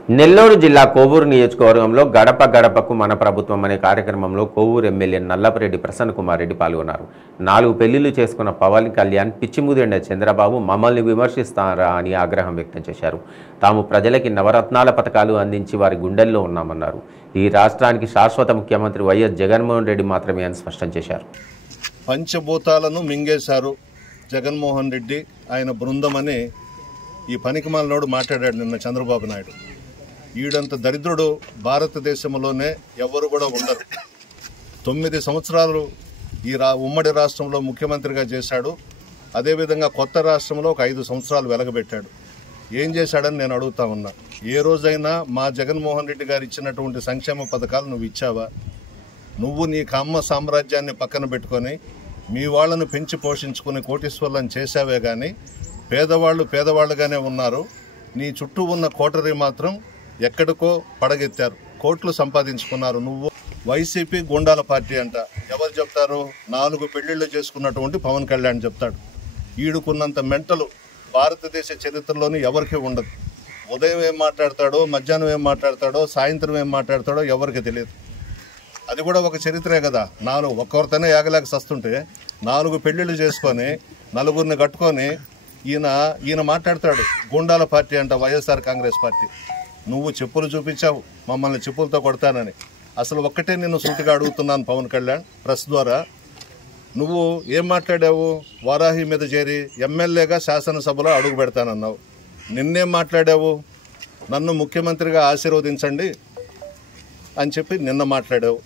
నెల్లూరు జిల్లా కోవూరు నియోజకవర్గంలో గడప గడపకు మన ప్రభుత్వం అనే కార్యక్రమంలో కోవూరు ఎమ్మెల్యే నల్లపరెడ్డి ప్రసన్న కుమార్ రెడ్డి పాల్గొన్నారు. 4 పెళ్లిళ్లు చేసుకున్న పవన్ కళ్యాణ్ పిచ్చిముదిరిన చంద్రబాబు మమ్మల్ని విమర్శిస్తారా అని ఆగ్రహం వ్యక్తం చేశారు. తాము ప్రజలకి నవరత్నాల పథకాలు అందించి వారి గుండెల్లో ఉన్నామన్నారు. ఈ రాష్ట్రానికి శాశ్వత ముఖ్యమంత్రి వైఎస్ జగన్మోహన్ రెడ్డి మాత్రమే అని స్పష్టం చేశారు. పంచభూతాలను మింగేశారు జగన్మోహన్ రెడ్డి ఆయన బృందమని ఈ పనికిమాలినోడు మాట్లాడాడు నిన్న చంద్రబాబు నాయుడు. ఈడంత దరిద్రుడు భారతదేశంలోనే ఎవరు కూడా ఉండరు. 9 సంవత్సరాలు ఈ ఉమ్మడి రాష్ట్రంలో ముఖ్యమంత్రిగా చేశాడు. అదేవిధంగా కొత్త రాష్ట్రంలో ఒక 5 సంవత్సరాలు వెలగబెట్టాడు. ఏం చేశాడని నేను అడుగుతా ఉన్నా. ఏ రోజైనా మా జగన్మోహన్ రెడ్డి గారు ఇచ్చినటువంటి సంక్షేమ పథకాలు నువ్వు ఇచ్చావా? నువ్వు నీ కమ్మ సామ్రాజ్యాన్ని పక్కన పెట్టుకొని మీ వాళ్లను పెంచి పోషించుకుని కోటీశ్వర్లను చేశావే కానీ పేదవాళ్ళు పేదవాళ్ళుగానే ఉన్నారు. నీ చుట్టూ ఉన్న కోటరీ మాత్రం ఎక్కడికో పడగెత్తారు, కోట్లు సంపాదించుకున్నారు. నువ్వు వైసీపీ గుండాల పార్టీ అంట. ఎవరు చెప్తారు? 4 పెళ్లిళ్లు చేసుకున్నటువంటి పవన్ కళ్యాణ్ చెప్తాడు. ఈడుకున్నంత మెంటలు భారతదేశ చరిత్రలోని ఎవరికి ఉండదు. ఉదయం ఏం మాట్లాడతాడో, మధ్యాహ్నం ఏం మాట్లాడతాడో, సాయంత్రం ఏం మాట్లాడతాడో ఎవరికి తెలియదు. అది కూడా ఒక చరిత్రే కదా. ఒక్కొక్కరితోనే యాగలేక సస్తుంటే 4 పెళ్లిళ్లు చేసుకొని 4గురిని కట్టుకొని ఈయన మాట్లాడతాడు. గుండాల పార్టీ అంట వైఎస్ఆర్ కాంగ్రెస్ పార్టీ. నువ్వు చెప్పులు చూపించావు మమ్మల్ని చెప్పులతో కొడతానని. అసలు ఒక్కటే నిన్ను సూటిగా అడుగుతున్నాను పవన్ కళ్యాణ్ ప్రెస్ ద్వారా. నువ్వు ఏం మాట్లాడావు? వారాహి మీద చేరి ఎమ్మెల్యేగా శాసనసభలో అడుగు పెడతానన్నావు. నిన్నేం మాట్లాడావు? నన్ను ముఖ్యమంత్రిగా ఆశీర్వదించండి అని చెప్పి నిన్న మాట్లాడావు.